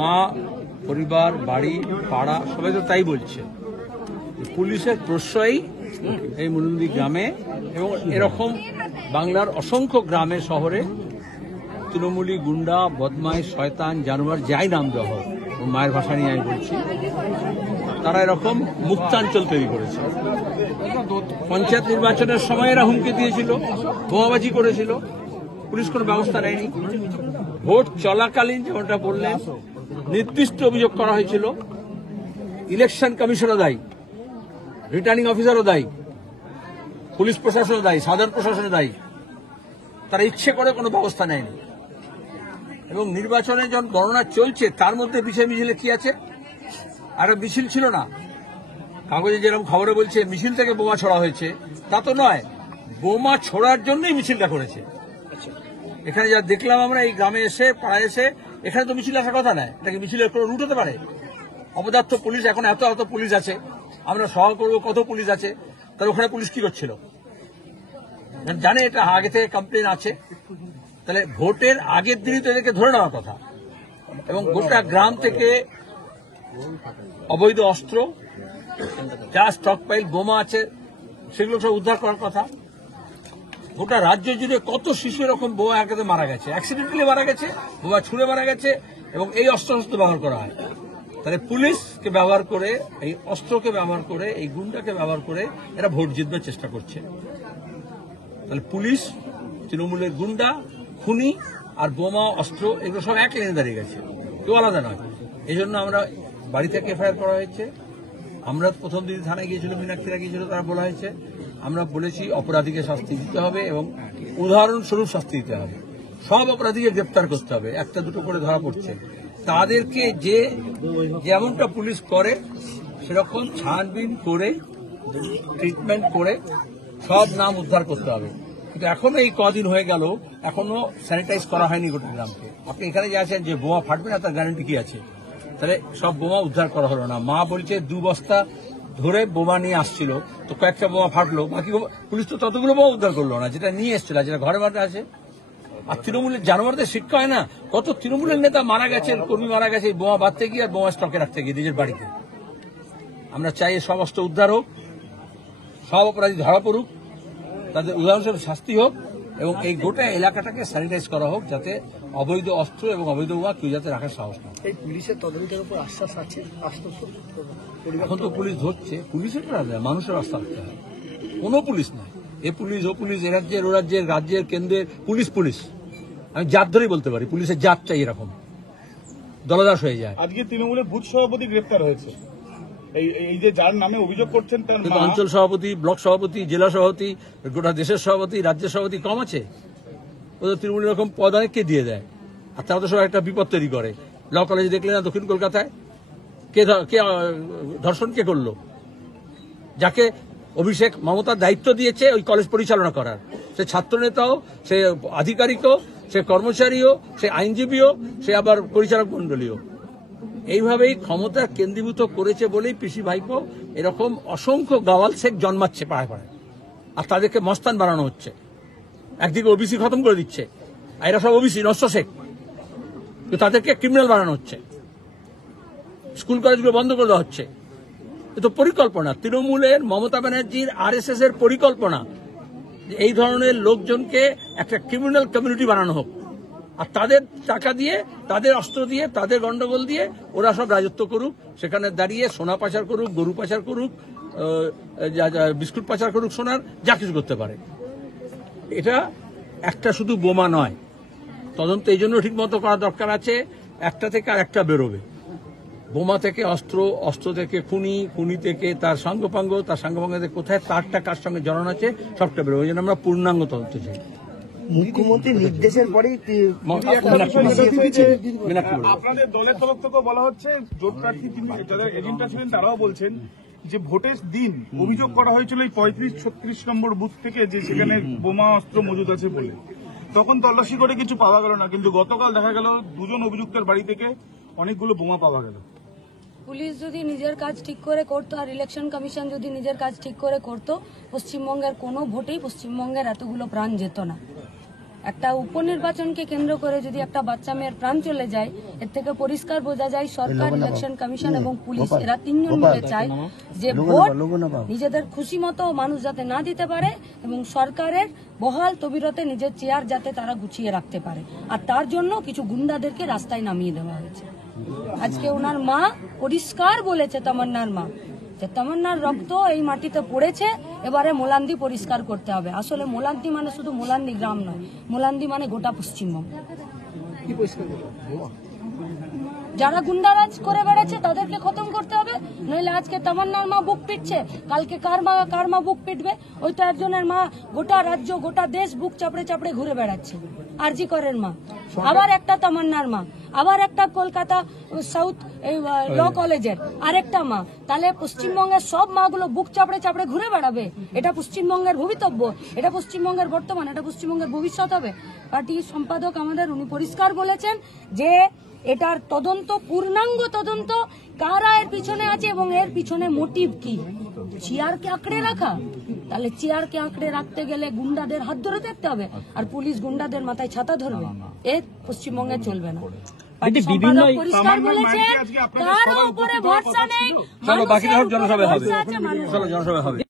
মা, পরিবার, বাড়ি, পাড়া সবাই তো তাই বলছে। পুলিশের প্রশ্রয়ই এই মুলুন্দি গ্রামে এবং এরকম বাংলার অসংখ্য গ্রামে শহরে তৃণমূলী, গুন্ডা, বদমাইশ, শয়তান, জানোয়ার যাই নাম দেওয়া হোক, মায়ের ভাষা নিয়ে আমি বলছি, তারা এরকম মুক্তাঞ্চল তৈরি করেছে। পঞ্চায়েত নির্বাচনের সময় এরা হুমকি দিয়েছিল, বোমাবাজি করেছিল, পুলিশ কোনো ব্যবস্থা নেয়নি। ভোট চলাকালীন যেমনটা বললেন, নির্দিষ্ট অভিযোগ করা হয়েছিল, ইলেকশন কমিশনও দায়ী, রিটার্নিং অফিসারও দায়ী, পুলিশ প্রশাসনও দায়ী, সাধারণ প্রশাসনও দায়ী। তারা ইচ্ছে করে কোনো ব্যবস্থা নেয়নি। এবং নির্বাচনে যখন গণনা চলছে তার মধ্যে বিষয় মিছিলে কি আছে? আর মিছিল ছিল না, কাগজে যেরকম খবরে বলছে মিছিল থেকে বোমা ছোড়া হয়েছে, তা তো নয়। বোমা ছোড়ার জন্যই মিছিলটা করেছে। এখানে যা দেখলাম আমরা এই গ্রামে এসে, পাড়ায় এসে, এখানে তো মিছিল আসার কথা নয়। এটাকে মিছিলের কোনো রুট হতে পারে? অপদার্থ পুলিশ, এখন এত পুলিশ আছে, আমরা সহায় করবো, কত পুলিশ আছে, তাহলে ওখানে পুলিশ কি করছিল? জানে এটা আগে থেকে কমপ্লেন আছে, তাহলে ভোটের আগের দিনই তো এদেরকে ধরে নেওয়ার কথা। এবং গোটা গ্রাম থেকে অবৈধ অস্ত্র, যা স্টক পাইল, বোমা আছে, সেগুলো সব উদ্ধার করার কথা। গোটা রাজ্য জুড়ে কত শিশু এরকম বোমা আঘাতে মারা গেছে, অ্যাক্সিডেন্টালি মারা গেছে, বোমা ছুড়ে মারা গেছে, এবং এই অস্ত্র ব্যবহার করা হয়। তাহলে পুলিশকে ব্যবহার করে, এই অস্ত্রকে ব্যবহার করে, এই গুন্ডাকে ব্যবহার করে এরা ভোট জিতবার চেষ্টা করছে। তাহলে পুলিশ, তৃণমূলের গুন্ডা, খুনি আর বোমা, অস্ত্র, এগুলো সব এক লাইনে দাঁড়িয়ে গেছে, কেউ আলাদা নয়। এই জন্য আমরা বাড়ি থেকে এফআইআর করা হয়েছে। আমরা প্রথম দিন থানায় গিয়েছিল, মীনাক্ষীরা গিয়েছিল, তারা বলা হয়েছে, আমরা বলেছি অপরাধীকে শাস্তি দিতে হবে এবং উদাহরণস্বরূপ শাস্তি দিতে হবে। সব অপরাধীকে গ্রেপ্তার করতে হবে, একটা দুটো করে ধরা পড়ছে। তাদেরকে যে যেমনটা পুলিশ করে সেরকম ছানবিন করে, ট্রিটমেন্ট করে সব নাম উদ্ধার করতে হবে। কিন্তু এখনো এই কদিন হয়ে গেল, এখনো স্যানিটাইজ করা হয়নি গোটা গ্রামকে। আপনি এখানে যে আছেন, যে বোমা ফাটবে না তার গ্যারান্টি কি আছে? তাহলে সব বোমা উদ্ধার করা হলো না। মা বলছে 2 বস্তা ধরে বোমা নিয়ে আসছিল, তো কয়েকটা বোমা ফাটলো, বাকি পুলিশ তো ততগুলো বোমা উদ্ধার করলো না যেটা নিয়ে এসছিল, যেটা ঘরে মাঠে আছে। আর তৃণমূলের জানোয়ারদের শিক্ষা হয় না? কত তৃণমূলের নেতা মারা গেছে, কর্মী মারা গেছে বোমা বাঁধতে গিয়ে, আর বোমা স্টকে রাখতে গিয়ে নিজের বাড়িতে। আমরা চাই সব অস্ত্র উদ্ধার হোক, সব অপরাধী ধরা পড়ুক, তাদের উদাহরণস্বরূপ শাস্তি হোক, এবং এই গোটা এলাকাটাকে স্যানিটাইজ করা হোক, যাতে অবৈধ অস্ত্র এবং অবৈধ বোমা কেউ যাতে রাখার সাহস না। এই পুলিশের তদন্তের উপর আশ্বাস আছে? এখন তো পুলিশ ধরছে, পুলিশের মানুষের আস্থা রাখতে হয়। কোনো পুলিশ নয়, এ পুলিশ ও পুলিশ, এ রাজ্যের ও রাজ্যের, রাজ্যের কেন্দ্রের পুলিশ। আমি জাত ধরেই বলতে পারি, পুলিশের জাত চাই এরকম, দলদাস হয়ে যায়। আজকে তৃণমূলের বুথ সভাপতি গ্রেপ্তার হয়েছে, এই যে যার নামে অভিযোগ করছেন তার অঞ্চল সভাপতি, ব্লক সভাপতি, জেলা সভাপতি, গোটা দেশের সভাপতি, রাজ্যের সভাপতি কম আছে? ওদের তৃণমূল এরকম পদ অনেককে দিয়ে দেয়, আর তারা তো সব একটা বিপদ তৈরি করে। ল কলেজে দেখলে না দক্ষিণ কলকাতায় কে ধর্ষণ কে করলো? যাকে অভিষেক মমতার দায়িত্ব দিয়েছে ওই কলেজ পরিচালনা করার, সে ছাত্রনেতাও, সে আধিকারিকও, সে কর্মচারীও, সে আইনজীবীও, সে আবার পরিচালক মন্ডলীও। এইভাবেই ক্ষমতা কেন্দ্রীভূত করেছে বলেই পিসি ভাইপো এরকম অসংখ্য গাওয়াল শেখ জন্মাচ্ছে পাড়ায় পাড়ায়, আর তাদেরকে মস্তান বানানো হচ্ছে। একদিকে ওবিসি খতম করে দিচ্ছে, আর এরা সব ওবিসি নষ্ট শেখ, তাদেরকে ক্রিমিনাল বানানো হচ্ছে, স্কুল কলেজগুলো বন্ধ করে দেওয়া হচ্ছে। এ তো পরিকল্পনা, তৃণমূলের, মমতা ব্যানার্জির, RSS এর পরিকল্পনা, এই ধরনের লোকজনকে একটা ক্রিমিনাল কমিউনিটি বানানো হোক, আর তাদের টাকা দিয়ে, তাদের অস্ত্র দিয়ে, তাদের গন্ডগোল দিয়ে ওরা সব রাজত্ব করুক, সেখানে দাঁড়িয়ে সোনা পাচার করুক, গরু পাচার করুক, বিস্কুট পাচার করুক, সোনার যা কিছু করতে পারে। এটা একটা শুধু বোমা নয়, তদন্ত এই জন্য ঠিক মতো করা দরকার আছে। একটা থেকে আর একটা বেরোবে, বোমা থেকে অস্ত্র, অস্ত্র থেকে খুনি, খুনি থেকে তার সাঙ্গপাঙ্গ, তার সাঙ্গপাঙ্গ থেকে কোথায় তারটা কার সঙ্গে জড়ানো আছে, সবটা বেরোবে। ওই জন্য আমরা পূর্ণাঙ্গ তদন্ত চাই। মুখ্যমন্ত্রীর নির্দেশের পরেই আপনাদের দলের তরফ থেকে বলা হচ্ছে, জোট প্রার্থী যাদের এজেন্টরা ছিলেন তারাও বলছেন যে ভোটের দিন অভিযোগ করা হয়েছিল এই 35-36 নম্বর বুথ থেকে যে সেখানে বোমা অস্ত্র মজুদ আছে বলে। তখন তল্লাশি করে কিছু পাওয়া গেল না, কিন্তু গতকাল দেখা গেল 2 জন অভিযুক্তের বাড়ি থেকে অনেকগুলো বোমা পাওয়া গেল। পুলিশ যদি নিজের কাজ ঠিক করে করতো, আর ইলেকশন কমিশন যদি নিজের কাজ ঠিক করে করতো, পশ্চিমবঙ্গের কোনো ভোটেই পশ্চিমবঙ্গের এতগুলো প্রাণ যেত না। একটা উপনির্বাচনকে কেন্দ্র করে যদি একটা বাচ্চা মেয়ের প্রাণ চলে যায়, এর থেকে পরিষ্কার বোঝা যায় সরকার, ইলেকশন কমিশন এবং পুলিশ এরা তিনজন মিলে চায় যে ভোট নিজেদের খুশি মতো মানুষ যাতে না দিতে পারে এবং সরকারের বহাল তবিরতে নিজের চেয়ার যাতে তারা গুছিয়ে রাখতে পারে, আর তার জন্য কিছু গুন্ডাদেরকে রাস্তায় নামিয়ে দেওয়া হয়েছে। আজকে ওনার মা পরিষ্কার বলেছে, তামান্নার মা, যে তামান্নার রক্ত এই মাটিতে পড়েছে, এবারে মোলান্দি পরিষ্কার করতে হবে। আসলে মোলান্দি মানে শুধু মোলান্দি গ্রাম নয়, মোলান্দি মানে গোটা পশ্চিমবঙ্গ। যারা গুন্ডারাজ করে বেড়াচ্ছে তাদেরকে খতম করতে হবে, নইলে আজকে তামান্নার মা বুক পিটছে, কালকে কার মা বুক পিটবে? ওই তো একজনের মা গোটা রাজ্য গোটা দেশ বুক চাপড়ে চাপড়ে ঘুরে বেড়াচ্ছে, আরজি করের মা, আবার একটা তামান্নার মা, আবার একটা কলকাতা সাউথ ল কলেজের আরেকটা মা। তাহলে পশ্চিমবঙ্গের সব মাগুলো বুক চাপড়ে চাপড়ে ঘুরে বেড়াবে? এটা পশ্চিমবঙ্গের ভবিতব্য, এটা পশ্চিমবঙ্গের বর্তমান, এটা পশ্চিমবঙ্গের ভবিষ্যৎ হবে? পার্টি সম্পাদক আমাদের উনি পরিষ্কার বলেছেন যে এটার তদন্ত, পূর্ণাঙ্গ তদন্ত, কারা এর পিছনে আছে এবং এর পিছনে মোটিভ কি। চেয়ারকে আঁকড়ে রাখা, তাহলে চেয়ারকে আঁকড়ে রাখতে গেলে গুন্ডাদের হাত ধরে থাকতে হবে, আর পুলিশ গুন্ডাদের মাথায় ছাতা ধরবে, এ পশ্চিমবঙ্গে চলবে না। সম্পাদক পরিষ্কার বলেছেন, কারো উপরে ভরসা নেই, চলো বাকিটা সব জনসভায় হবে, ভরসা আছে মানুষের। চলো জনসভায় হবে।